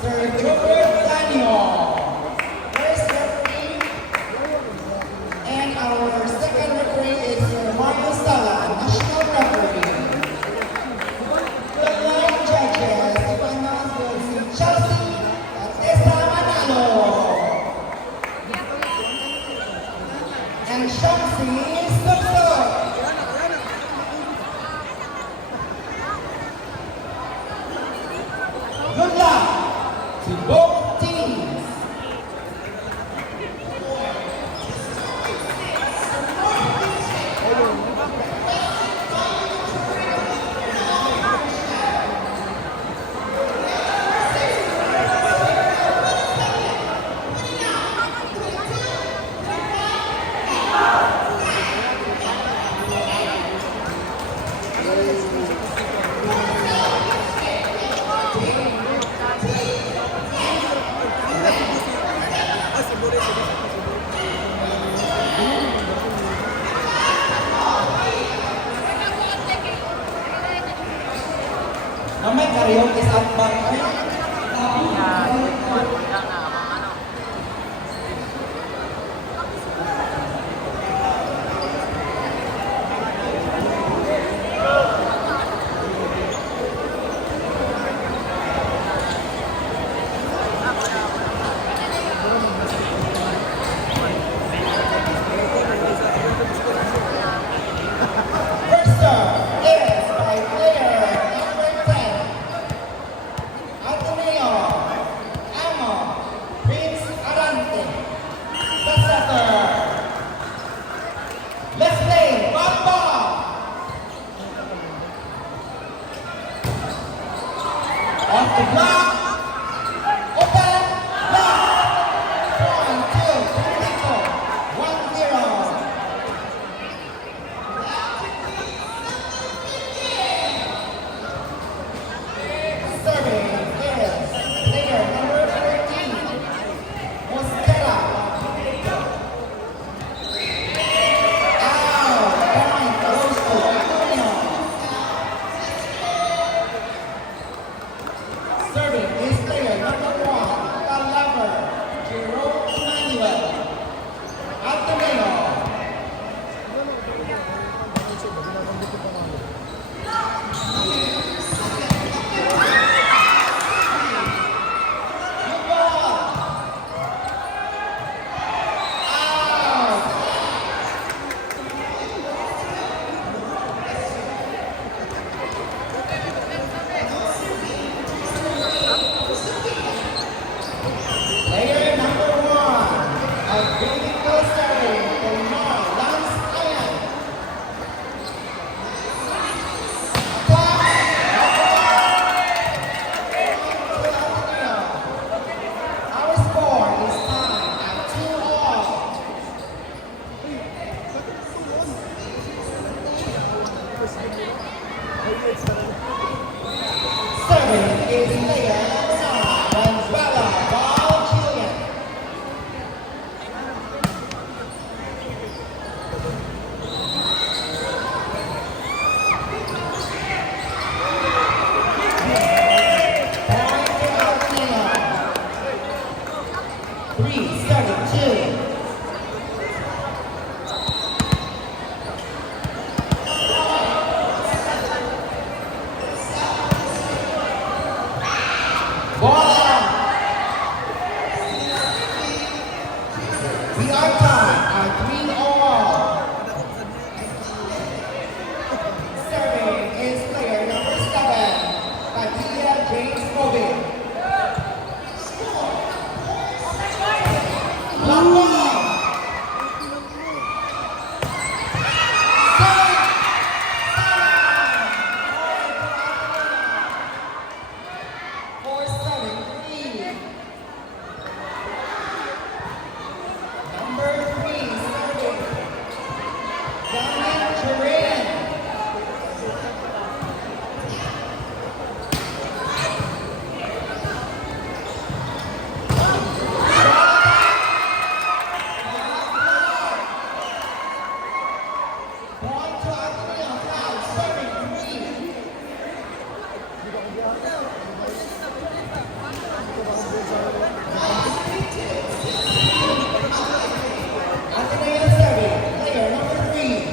Sir Robert Daniel. First referee. And our second referee is Sir Mario Sala, national referee. The line judges, if I'm not mistaken, Chelsea Tessa Manalo. And Shamsi Suksok. Good luck to both teams. May karaoke sa outback. First serve is by player number 10. Ateneo, Amo, Prince Arante. The setter. Let's play Bamba. Off the block. Open. Block. 1, 2, Puerto Rico. 1-0. Serving is player number 13, Mosquera. Out, point goes to Antonio. Serving is player number 1, the lover, Jerome Emmanuel. Antonio. Good ball. Out. Player number 1 of Biblical Serving from Lance Allen. Our score is tied at 2-all. Serving is player number 9, Venezuela, Ball Julian. Point to Altenio. 3-32. Ball out. We are tied at 3-all. Serving is player number 7, Padilla James Kobe. Block ball. Four, 7-3. Number 3, serving. Dominic Turin. Point to Antonio, foul, serving 3. Ateneo serving, player number 3.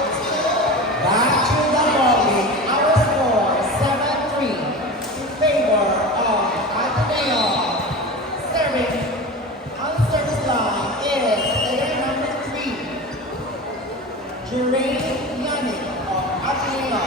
Back to the ball. Our score 7-3 in favor of Ateneo. Serving on the service line is player number 3, Jermaine Yannick of Ateneo.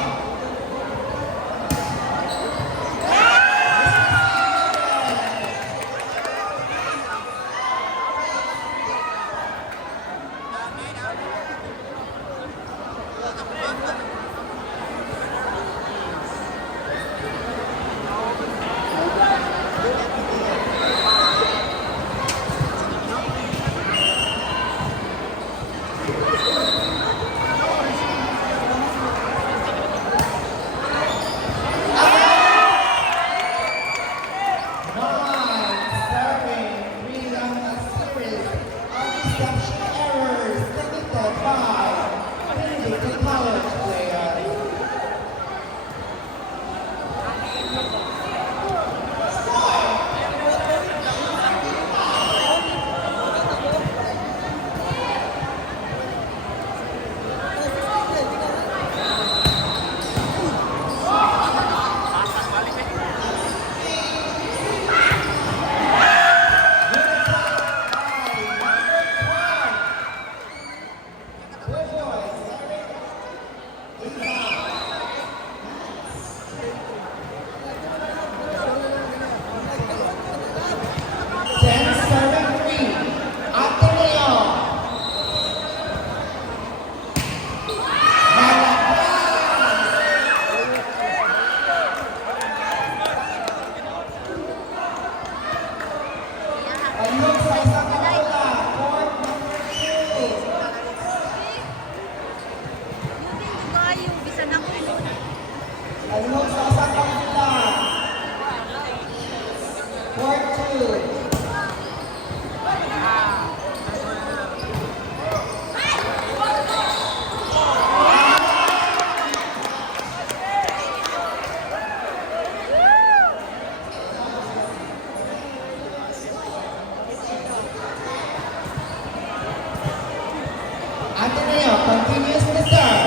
Ateneo continues to serve.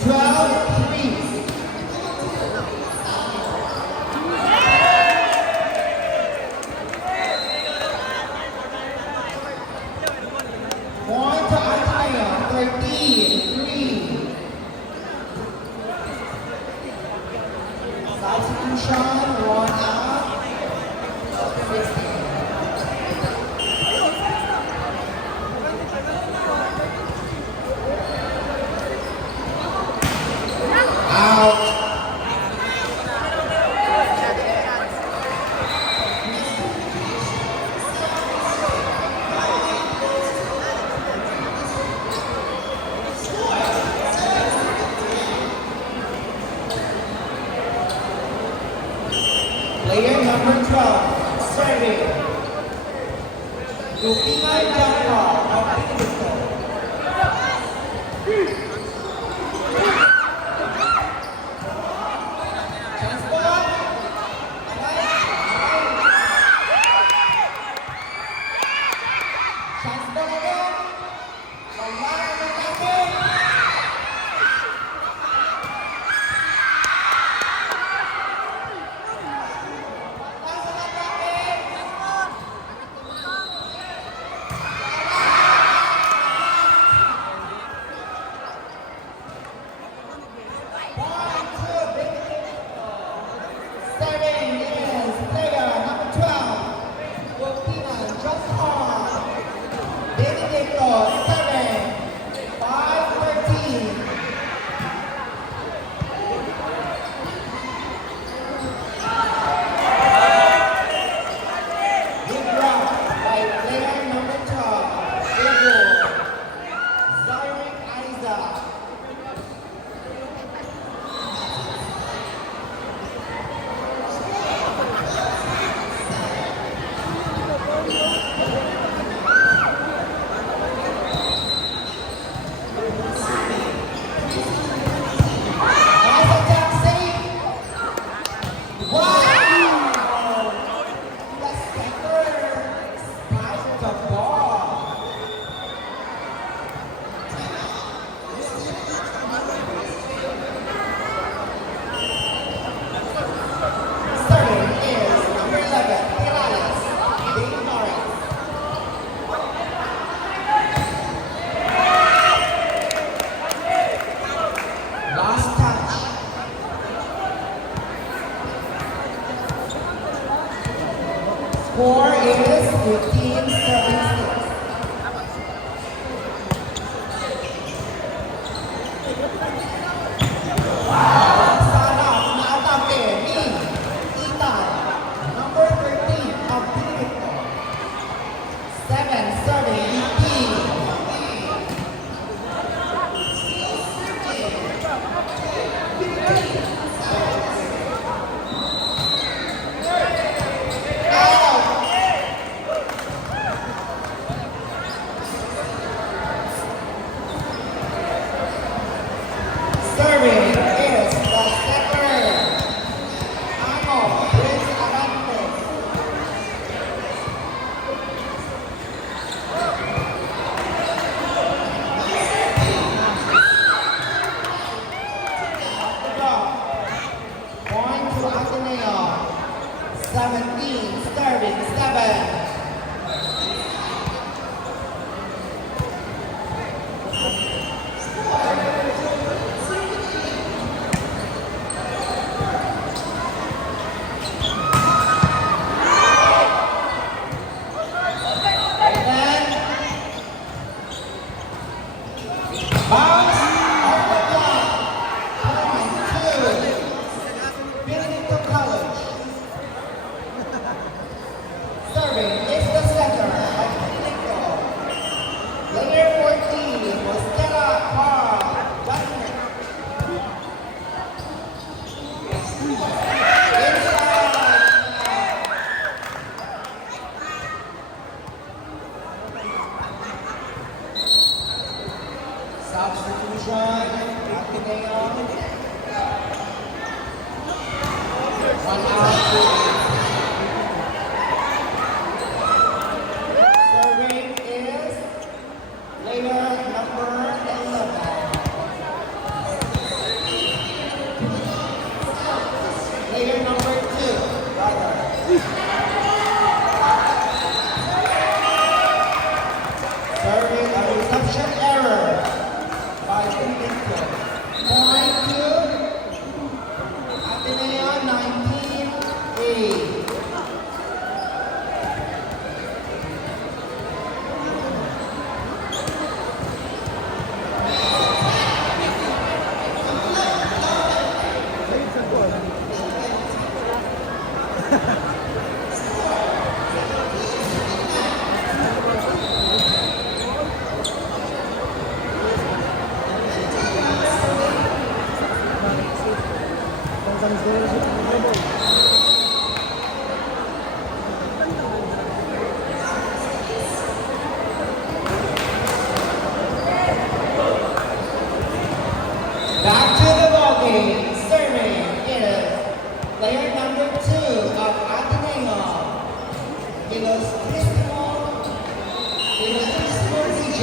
12-3. Point to Ateneo, 13-3. Substitution, one out. 16. Player number 12, serving. Lupina Jangka of Philippines. Chance ball. Chance ball again. Wala na natin. Zyric Isaac. Isaac Jackson. Wow! The center spiked the ball. Starting is number 11, Tirales, Dave Norris. Last touch. Score is 15-76. Sana naatake ni Ethan, number 13 of Philippines. 7 serving EP. Out. Serving is the setter. Amo Prince Arantes. Point to Ateneo. 17, serving 7. Then bounce off the block. Point to Benedicto College. Serving is the center of Benedicto. Player 14 was Stella Carl Wagner. Inside. Substitution, Ateneo. 1 out. Serving is player number 11. Player number 2, rather. Serving a reception error by Benedicto. Point to Ateneo 19A. Back to the ballgame. Serving is player number 2 of Ateneo. Ilustrísimo DJ.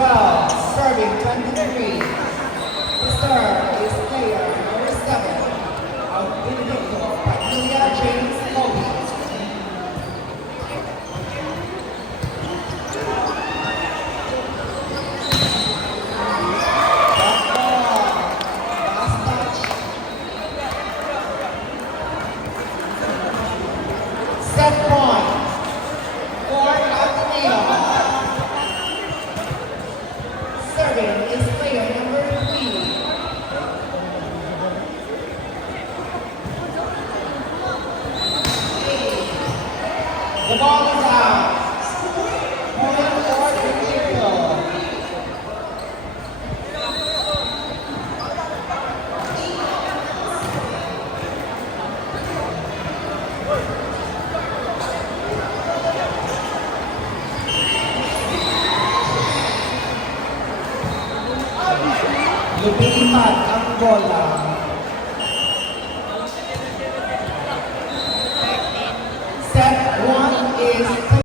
12, serving 23. The serve is player number 7 of Benedicto Padilla James Kobe. Set point for Ateneo. Serving is player number 3. The ball is out. Point for Benedicto. Lumilipat ang bola